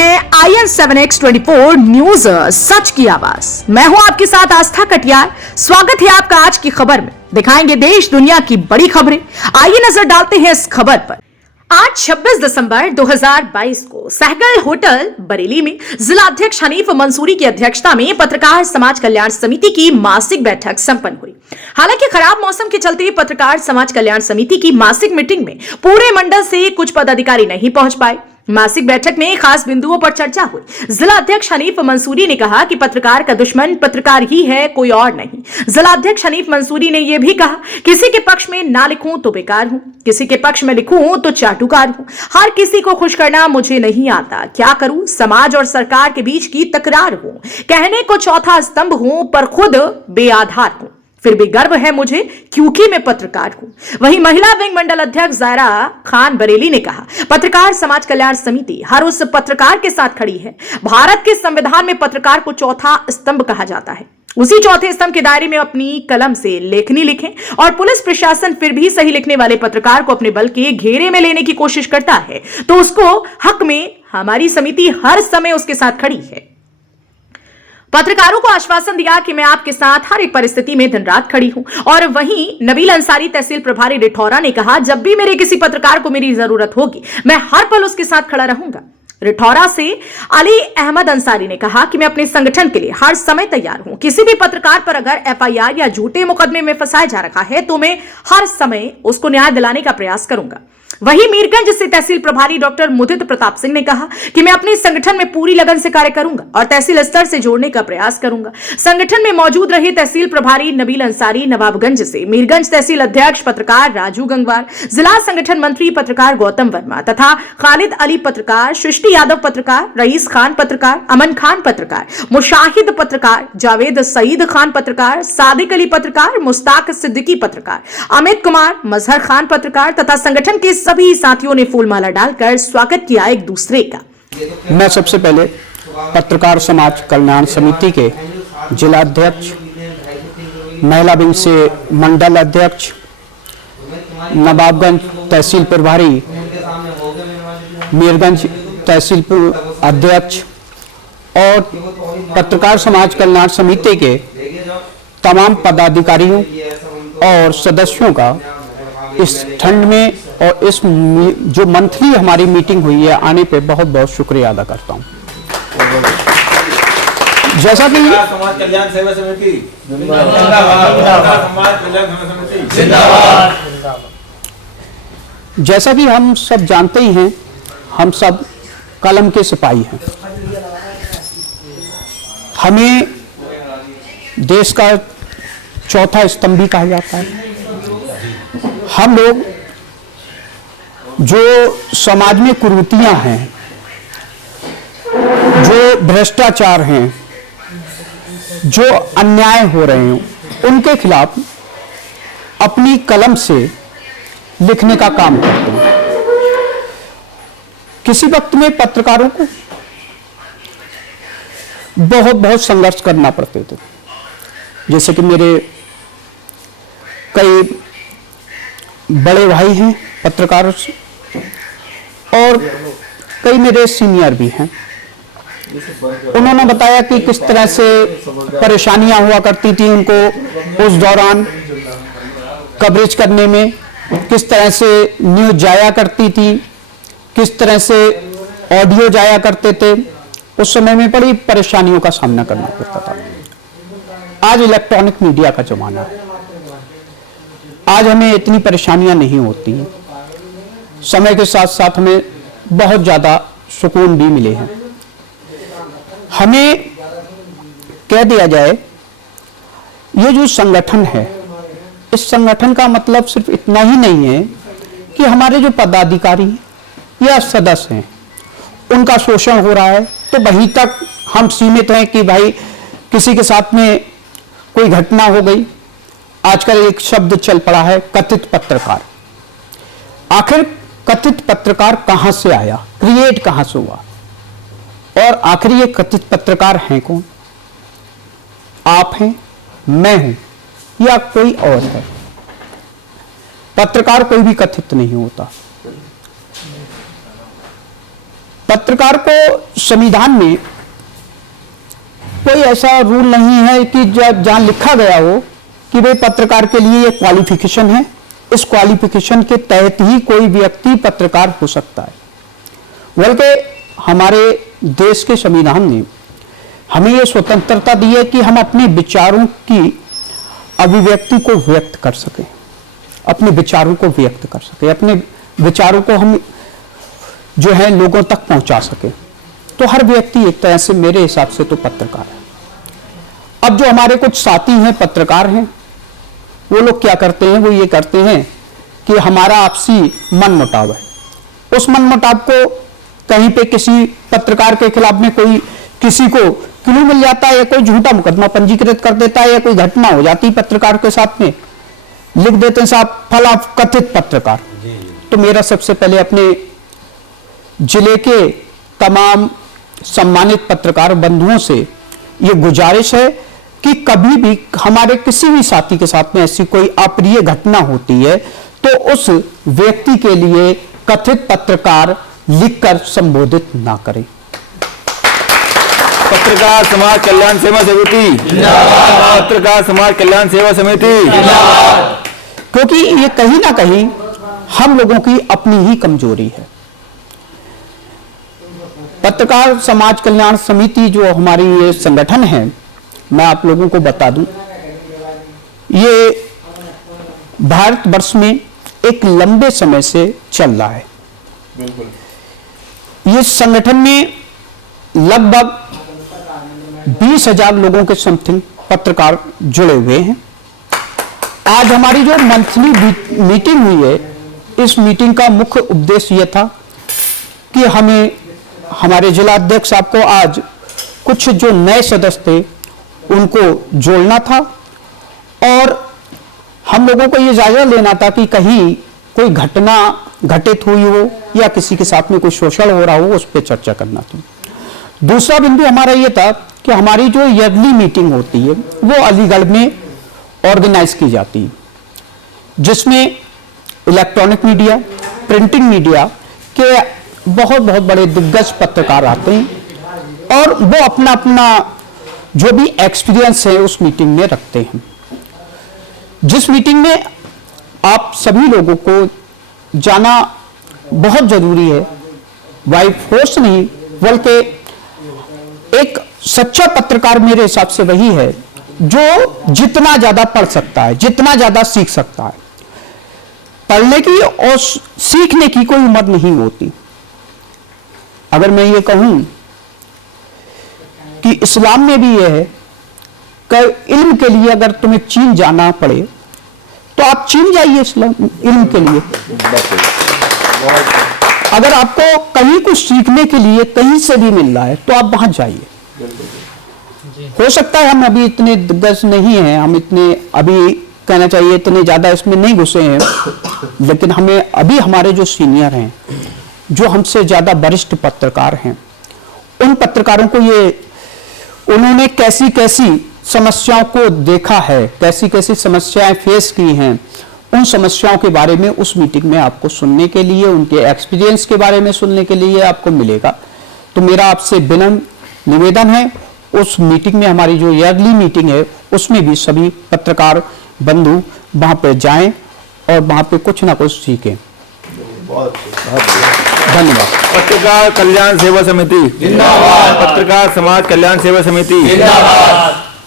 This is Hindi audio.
हैं IN7X24 न्यूज सच की आवाज। मैं हूं आपके साथ आस्था कटियार। स्वागत है आपका आज की खबर में। दिखाएंगे देश दुनिया की बड़ी खबरें। आइए नजर डालते हैं इस खबर पर। आज 26 दिसंबर 2022 को सहगल होटल बरेली में जिला अध्यक्ष हनीफ मंसूरी की अध्यक्षता में पत्रकार समाज कल्याण समिति की मासिक बैठक संपन्न हुई। हालांकि खराब मौसम के चलते पत्रकार समाज कल्याण समिति की मासिक मीटिंग में पूरे मंडल से कुछ पदाधिकारी नहीं पहुंच पाए। मासिक बैठक में खास बिंदुओं पर चर्चा हुई। जिला अध्यक्ष हनीफ मंसूरी ने कहा कि पत्रकार का दुश्मन पत्रकार ही है, कोई और नहीं। जिला अध्यक्ष हनीफ मंसूरी ने यह भी कहा, किसी के पक्ष में ना लिखूं तो बेकार हूं, किसी के पक्ष में लिखूं तो चाटुकार हूं। हर किसी को खुश करना मुझे नहीं आता, क्या करूं? समाज और सरकार के बीच की तकरार हूं, कहने को चौथा स्तंभ हूं पर खुद बेआधार हूं। फिर भी गर्व है मुझे क्योंकि मैं पत्रकार हूं। वहीं महिला विंग मंडल अध्यक्ष जायरा खान बरेली ने कहा, पत्रकार समाज कल्याण समिति हर उस पत्रकार के साथ खड़ी है। भारत के संविधान में पत्रकार को चौथा स्तंभ कहा जाता है। उसी चौथे स्तंभ के दायरे में अपनी कलम से लेखनी लिखें और पुलिस प्रशासन फिर भी सही लिखने वाले पत्रकार को अपने बल के घेरे में लेने की कोशिश करता है तो उसको हक में हमारी समिति हर समय उसके साथ खड़ी है। पत्रकारों को आश्वासन दिया कि मैं आपके साथ हर एक परिस्थिति में दिन रात खड़ी हूं। और वहीं नबील अंसारी तहसील प्रभारी रिठौरा ने कहा, जब भी मेरे किसी पत्रकार को मेरी जरूरत होगी मैं हर पल उसके साथ खड़ा रहूंगा। रिठौरा से अली अहमद अंसारी ने कहा कि मैं अपने संगठन के लिए हर समय तैयार हूं। किसी भी पत्रकार पर अगर FIR या झूठे मुकदमे में फंसाया जा रहा है तो मैं हर समय उसको न्याय दिलाने का प्रयास करूंगा। वहीं मीरगंज से तहसील प्रभारी डॉक्टर मुदित प्रताप सिंह ने कहा कि मैं अपने संगठन में पूरी लगन से कार्य करूंगा और तहसील स्तर से जोड़ने का प्रयास करूंगा। संगठन में मौजूद रहे तहसील प्रभारी नबील अंसारी, नवाबगंज से मीरगंज तहसील अध्यक्ष पत्रकार राजू गंगवार, जिला संगठन मंत्री पत्रकार गौतम वर्मा तथा खालिद अली पत्रकार, सृष्टि यादव पत्रकार, रईस खान पत्रकार, अमन खान पत्रकार, मुशाहिद पत्रकार, जावेद सईद खान पत्रकार, सादिक अली पत्रकार, मुस्ताक सिद्दीकी पत्रकार, अमित कुमार, मजहर खान पत्रकार तथा संगठन के सभी साथियों ने फूलमाला डालकर स्वागत किया एक दूसरे का। मैं सबसे पहले पत्रकार समाज कल्याण समिति के जिला अध्यक्ष, महिला विंग से मंडल अध्यक्ष, नवाबगंज तहसील प्रभारी, मीरगंज तहसील अध्यक्ष और पत्रकार समाज कल्याण समिति के तमाम पदाधिकारियों और सदस्यों का इस ठंड में और इस जो मंथली हमारी मीटिंग हुई है आने पे बहुत बहुत शुक्रिया अदा करता हूं। जैसा कि समाज कल्याण सेवा समिति जैसा कि हम सब जानते ही हैं, हम सब कलम के सिपाही हैं। हमें देश का चौथा स्तंभ भी कहा जाता है। हम लोग जो समाज में कुरीतियां हैं, जो भ्रष्टाचार हैं, जो अन्याय हो रहे हैं, उनके खिलाफ अपनी कलम से लिखने का काम करते हैं। किसी वक्त में पत्रकारों को बहुत बहुत संघर्ष करना पड़ते थे। जैसे कि मेरे कई बड़े भाई हैं पत्रकार और कई मेरे सीनियर भी हैं। उन्होंने बताया कि किस तरह से परेशानियां हुआ करती थी उनको उस दौरान कवरेज करने में, किस तरह से न्यूज जाया करती थी, किस तरह से ऑडियो जाया करते थे। उस समय में बड़ी परेशानियों का सामना करना पड़ता था। आज इलेक्ट्रॉनिक मीडिया का जमाना है। आज हमें इतनी परेशानियां नहीं होती हैं। समय के साथ साथ हमें बहुत ज़्यादा सुकून भी मिले हैं। हमें कह दिया जाए, ये जो संगठन है, इस संगठन का मतलब सिर्फ इतना ही नहीं है कि हमारे जो पदाधिकारी या सदस्य हैं उनका शोषण हो रहा है तो वहीं तक हम सीमित हैं कि भाई किसी के साथ में कोई घटना हो गई। आजकल एक शब्द चल पड़ा है कथित पत्रकार। आखिर कथित पत्रकार कहां से आया, क्रिएट कहां से हुआ और आखिर ये कथित पत्रकार हैं कौन? आप हैं, मैं हूं या कोई और है? पत्रकार कोई भी कथित नहीं होता। पत्रकार को संविधान में कोई ऐसा रूल नहीं है कि जब जहां लिखा गया हो कि भाई पत्रकार के लिए ये क्वालिफिकेशन है, इस क्वालिफिकेशन के तहत ही कोई व्यक्ति पत्रकार हो सकता है। बल्कि हमारे देश के संविधान ने हमें ये स्वतंत्रता दी है कि हम अपने विचारों की अभिव्यक्ति को व्यक्त कर सकें, अपने विचारों को व्यक्त कर सकें, अपने विचारों को हम जो है लोगों तक पहुंचा सकें। तो हर व्यक्ति एक तरह से मेरे हिसाब से तो पत्रकार है। अब जो हमारे कुछ साथी हैं पत्रकार हैं, वो लोग क्या करते हैं, वो ये करते हैं कि हमारा आपसी मनमुटाव है, उस मनमुटाव को कहीं पे किसी पत्रकार के खिलाफ में कोई किसी को क्लू मिल जाता है या कोई झूठा मुकदमा पंजीकृत कर देता है या कोई घटना हो जाती है पत्रकार के साथ में, लिख देते हैं साहब फला कथित पत्रकार। तो मेरा सबसे पहले अपने जिले के तमाम सम्मानित पत्रकार बंधुओं से ये गुजारिश है कि कभी भी हमारे किसी भी साथी के साथ में ऐसी कोई अप्रिय घटना होती है तो उस व्यक्ति के लिए कथित पत्रकार लिखकर संबोधित ना करें। पत्रकार समाज कल्याण सेवा समिति जिंदाबाद। पत्रकार समाज कल्याण सेवा समिति जिंदाबाद। क्योंकि ये कहीं ना कहीं हम लोगों की अपनी ही कमजोरी है। पत्रकार समाज कल्याण समिति जो हमारी ये संगठन है, मैं आप लोगों को बता दूं, ये भारतवर्ष में एक लंबे समय से चल रहा है। ये संगठन में लगभग 20,000 लोगों के समथिंग पत्रकार जुड़े हुए हैं। आज हमारी जो मंथली मीटिंग हुई है, इस मीटिंग का मुख्य उद्देश्य यह था कि हमें हमारे जिला अध्यक्ष साहब को आज कुछ जो नए सदस्य थे उनको जोड़ना था और हम लोगों को ये जायजा लेना था कि कहीं कोई घटना घटित हुई हो या किसी के साथ में कोई शोषण हो रहा हो, उस पर चर्चा करना थी। दूसरा बिंदु हमारा ये था कि हमारी जो ईयरली मीटिंग होती है वो अलीगढ़ में ऑर्गेनाइज की जाती है, जिसमें इलेक्ट्रॉनिक मीडिया, प्रिंटिंग मीडिया के बहुत बहुत बड़े दिग्गज पत्रकार आते हैं और वो अपना अपना जो भी एक्सपीरियंस है उस मीटिंग में रखते हैं। जिस मीटिंग में आप सभी लोगों को जाना बहुत जरूरी है, बाय फोर्स नहीं, बल्कि एक सच्चा पत्रकार मेरे हिसाब से वही है जो जितना ज्यादा पढ़ सकता है, जितना ज्यादा सीख सकता है। पढ़ने की और सीखने की कोई उम्र नहीं होती। अगर मैं ये कहूं कि इस्लाम में भी यह है कि इल्म के लिए अगर तुम्हें चीन जाना पड़े तो आप चीन जाइए इस्लाम इल्म के लिए। अगर आपको कहीं कुछ सीखने के लिए कहीं से भी मिल रहा है तो आप वहां जाइए। हो सकता है हम अभी इतने दिग्गज नहीं हैं, हम इतने अभी कहना चाहिए इतने ज्यादा इसमें नहीं घुसे हैं, लेकिन हमें अभी हमारे जो सीनियर हैं, जो हमसे ज्यादा वरिष्ठ पत्रकार हैं, उन पत्रकारों को ये उन्होंने कैसी कैसी समस्याओं को देखा है, कैसी कैसी समस्याएं फेस की हैं, उन समस्याओं के बारे में उस मीटिंग में आपको सुनने के लिए, उनके एक्सपीरियंस के बारे में सुनने के लिए आपको मिलेगा। तो मेरा आपसे विनम्र निवेदन है, उस मीटिंग में हमारी जो ईयरली मीटिंग है उसमें भी सभी पत्रकार बंधु वहां पे जाएं और वहां पे कुछ ना कुछ सीखें। धन्यवाद। पत्रकार कल्याण सेवा समिति जिंदाबाद। पत्रकार समाज कल्याण सेवा समिति जिंदाबाद।